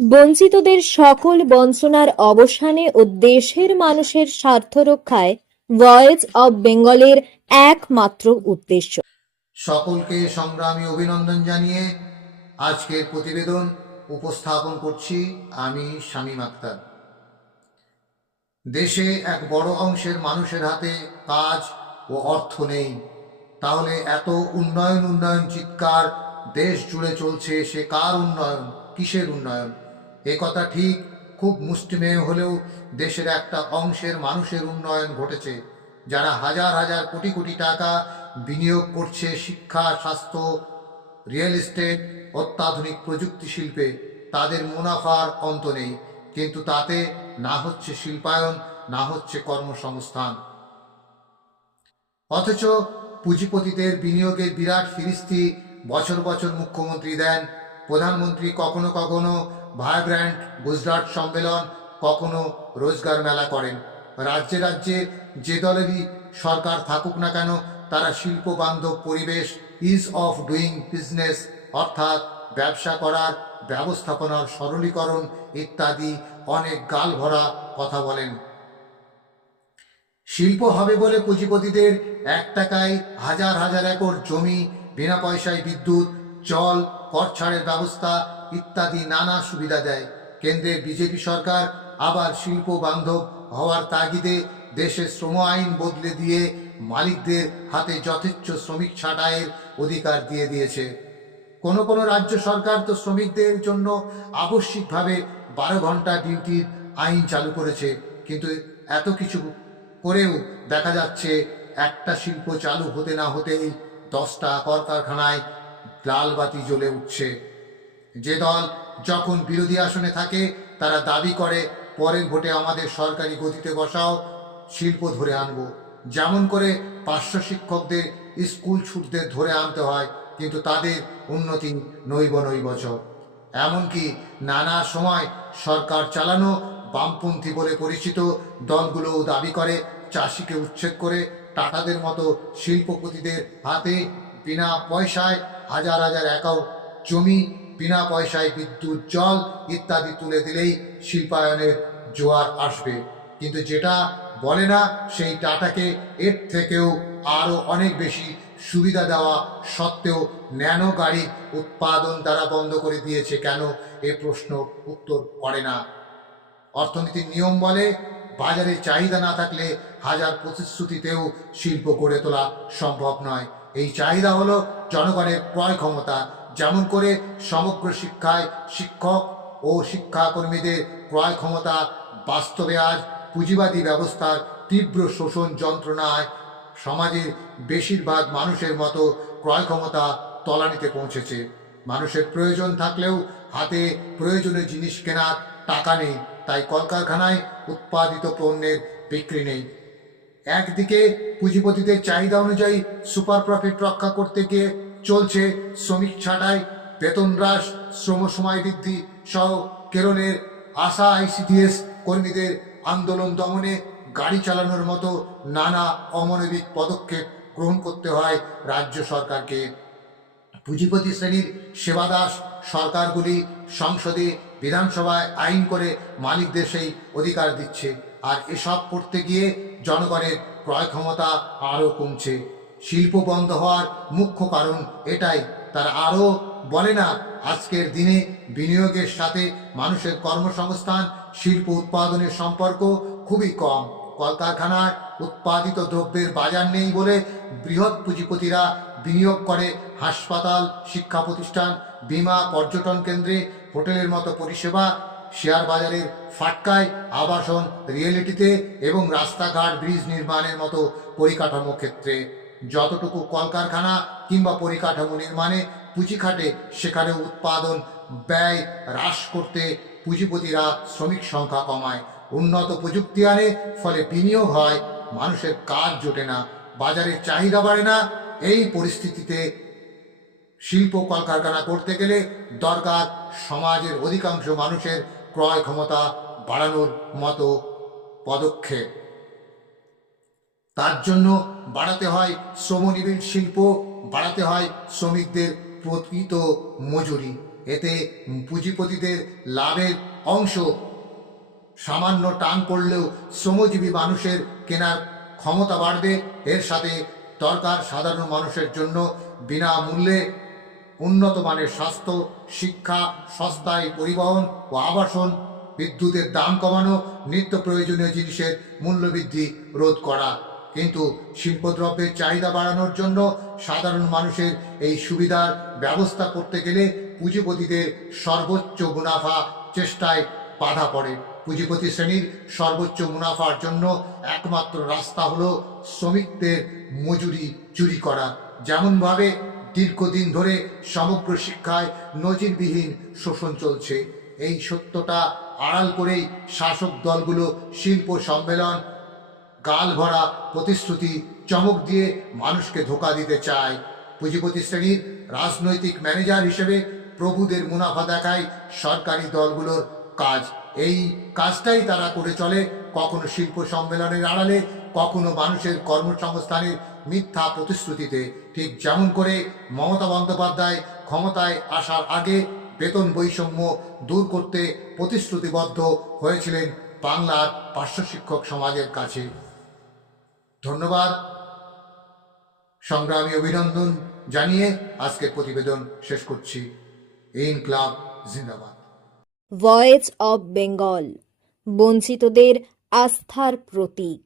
বঞ্চিতদের সকল বঞ্চনার অবসানে ও দেশের মানুষের স্বার্থ রক্ষায় ভয়েস অব বেঙ্গলের একমাত্র উদ্দেশ্য। সকলকে সংগ্রামী অভিনন্দন জানিয়ে আজকের প্রতিবেদন উপস্থাপন করছি আমি শামীম আক্তার। দেশে এক বড় অংশের মানুষের হাতে কাজ ও অর্থ নেই, তাহলে এত উন্নয়ন উন্নয়ন চিৎকার দেশ জুড়ে চলছে, সে কার উন্নয়ন, কিসের উন্নয়ন? এ কথা ঠিক, খুব মুষ্টিমেয় হলেও দেশের একটা অংশের মানুষের উন্নয়ন ঘটেছে, যারা হাজার হাজার কোটি কোটি টাকা বিনিয়োগ করছে শিক্ষা, স্বাস্থ্য, রিয়েল এস্টেট, অত্যাধুনিক প্রযুক্তি শিল্পে। তাদের মুনাফার অন্ত নেই, কিন্তু তাতে না হচ্ছে শিল্পায়ন, না হচ্ছে কর্মসংস্থান। অথচ পুঁজিপতিদের বিনিয়োগের বিরাট ফিরিস্তি বছর বছর মুখ্যমন্ত্রী দেন, প্রধানমন্ত্রী কখনো কখনো ভাইব্র্যান্ট গুজরাট সম্মেলন, কখনো রোজগার মেলা করেন। রাজ্যে রাজ্যে যে দলেরই সরকার থাকুক না কেন, তারা শিল্প বান্ধব পরিবেশ, ইজ অফ ডুইং বিজনেস অর্থাৎ ব্যবসা করার ব্যবস্থাপনার সরলীকরণ ইত্যাদি অনেক গাল ভরা কথা বলেন। শিল্প হবে বলে পুঁজিপতিদের 1 টাকায় হাজার হাজার একর জমি, বিনা পয়সায় বিদ্যুৎ, জল, কর ছাড়ের ব্যবস্থা ইত্যাদি নানা সুবিধা দেয়। কেন্দ্রের বিজেপি সরকার আবার শিল্প বান্ধব হওয়ার তাগিদে দেশে শ্রম আইন বদলে দিয়ে মালিকদের হাতে যথেচ্ছ শ্রমিক ছাঁটাইয়ের অধিকার দিয়ে দিয়েছে। কোনো কোনো রাজ্য সরকার তো শ্রমিকদের জন্য আবশ্যিকভাবে 12 ঘন্টা ডিউটির আইন চালু করেছে, কিন্তু এত কিছু করেও দেখা যাচ্ছে একটা শিল্প চালু হতে না হতেই 10টা কলকারখানায় লাল বাতি জ্বলে উঠছে। যে দল যখন বিরোধী আসনে থাকে, তারা দাবি করে পরের ভোটে আমাদের সরকারি গতিতে বসাও, শিল্প ধরে আনবো। যেমন করে 500 শিক্ষকদের স্কুল ছুটদের ধরে আনতে হয়, কিন্তু তাদের উন্নতি নৈব নৈবচ। এমনকি নানা সময় সরকার চালানো বামপন্থী বলে পরিচিত দলগুলোও দাবি করে চাষিকে উচ্ছেদ করে টাটাদের মতো শিল্পপতিদের হাতে বিনা পয়সায় হাজার হাজার একর জমি, বিনা পয়সায় বিদ্যুৎ, জল ইত্যাদি তুলে দিলেই শিল্পায়নের জোয়ার আসবে। কিন্তু যেটা বলে না, সেই টাটাকে এর থেকেও আরও অনেক বেশি সুবিধা দেওয়া সত্ত্বেও ন্যানো গাড়ির উৎপাদন তারা বন্ধ করে দিয়েছে কেন, এ প্রশ্ন উত্তর করে না। অর্থনীতির নিয়ম বলে, বাজারে চাহিদা না থাকলে হাজার প্রতিশ্রুতিতেও শিল্প গড়ে তোলা সম্ভব নয়। এই চাহিদা হলো জনগণের ক্রয় ক্ষমতা। যেমন করে সমগ্র শিক্ষায় শিক্ষক ও শিক্ষাকর্মীদের ক্রয় ক্ষমতা বাস্তবে আজ পুঁজিবাদী ব্যবস্থার তীব্র শোষণ যন্ত্রণায় সমাজের বেশিরভাগ মানুষের মতো ক্রয় ক্ষমতা তলানিতে পৌঁছেছে। মানুষের প্রয়োজন থাকলেও হাতে প্রয়োজনীয় জিনিস কেনার টাকা নেই, তাই কলকারখানায় উৎপাদিত পণ্যের বিক্রি নেই। একদিকে পুঁজিপতিদের চাহিদা অনুযায়ী সুপার প্রফিট রক্ষা করতে গিয়ে চলছে শ্রমিক ছাঁটাই, বেতন হ্রাস, শ্রম সময় বৃদ্ধি সহ কেরলের আশা আইসিডিএস কর্মীদের আন্দোলন দমনে গাড়ি চালানোর মতো নানা অমানবিক পদক্ষেপ গ্রহণ করতে হয় রাজ্য সরকারকে। পুঁজিপতি শ্রেণীর সেবাদাস সরকারগুলি সংসদে, বিধানসভায় আইন করে মালিকদের সেই অধিকার দিচ্ছে, আর এসব করতে গিয়ে জনগণের ক্রয় ক্ষমতা আরও কমছে। শিল্প বন্ধ হওয়ার মুখ্য কারণ এটাই। তারা আরও বলে না, আজকের দিনে বিনিয়োগের সাথে মানুষের কর্মসংস্থান, শিল্প উৎপাদনের সম্পর্ক খুবই কম। কলকারখানায় উৎপাদিত দ্রব্যের বাজার নেই বলে বৃহৎ পুঁজিপতিরা বিনিয়োগ করে হাসপাতাল, শিক্ষা প্রতিষ্ঠান, বীমা, পর্যটন কেন্দ্রে, হোটেলের মতো পরিষেবা, শেয়ার বাজারের ফাটকায়, আবাসন, রিয়েলিটিতে এবং রাস্তাঘাট, ব্রিজ নির্মাণের মতো পরিকাঠামো ক্ষেত্রে। যতটুকু কলকারখানা কিংবা পরিকাঠামো নির্মাণে পুঁজি খাটে, সেখানে উৎপাদন ব্যয় হ্রাস করতে পুঁজিপতিরা শ্রমিক সংখ্যা কমায়, উন্নত প্রযুক্তি আনে, ফলে বিনিয়োগ হয়, মানুষের কাজ জোটে না, বাজারের চাহিদা বাড়ে না। এই পরিস্থিতিতে শিল্প কলকারখানা করতে গেলে দরকার সমাজের অধিকাংশ মানুষের ক্রয় ক্ষমতা বাড়ানোর মতো পদক্ষেপ। তার জন্য বাড়াতে হয় শ্রমনিবিড় শিল্প, বাড়াতে হয় শ্রমিকদের প্রকৃত মজুরি। এতে পুঁজিপতিদের লাভের অংশ সামান্য টান পড়লেও শ্রমজীবী মানুষের কেনার ক্ষমতা বাড়বে। এর সাথে দরকার সাধারণ মানুষের জন্য বিনামূল্যে উন্নত মানের স্বাস্থ্য, শিক্ষা, সস্তায় পরিবহন ও আবাসন, বিদ্যুতের দাম কমানো, নিত্য প্রয়োজনীয় জিনিসের মূল্যবৃদ্ধি রোধ করা। কিন্তু শিল্পদ্রব্যের চাহিদা বাড়ানোর জন্য সাধারণ মানুষের এই সুবিধার ব্যবস্থা করতে গেলে পুঁজিপতিদের সর্বোচ্চ মুনাফা চেষ্টায় বাধা পড়ে। পুঁজিপতি শ্রেণীর সর্বোচ্চ মুনাফার জন্য একমাত্র রাস্তা হলো শ্রমিকদের মজুরি চুরি করা। যেমনভাবে দীর্ঘদিন ধরে সমগ্র শিক্ষায় নজিরবিহীন শোষণ চলছে, এই সত্যটা আড়াল করেই শাসক দলগুলো শিল্প সম্মেলন, গাল ভরা প্রতিশ্রুতি, চমক দিয়ে মানুষকে ধোঁকা দিতে চায়। পুঁজিপতি শ্রেণীর রাজনৈতিক ম্যানেজার হিসেবে প্রভুদের মুনাফা দেখায় সরকারি দলগুলোর কাজ। এই কাজটাই তারা করে চলে, কখনো শিল্প সম্মেলনের আড়ালে, কখনো মানুষের কর্মসংস্থানের মিথ্যা প্রতিশ্রুতিতে। ঠিক যেমন করে মমতা বন্দ্যোপাধ্যায় ক্ষমতায় আসার আগে বেতন বৈষম্য দূর করতে প্রতিশ্রুতিবদ্ধ হয়েছিলেন বাংলার পার্শ্ব শিক্ষক সমাজের কাছে। ধন্যবাদ, সংগ্রামী অভিনন্দন জানিয়ে আজকের প্রতিবেদন শেষ করছি। ইনকলাব জিন্দাবাদ। ভয়েস অব বেঙ্গল, বঞ্চিতদের আস্থার প্রতীক।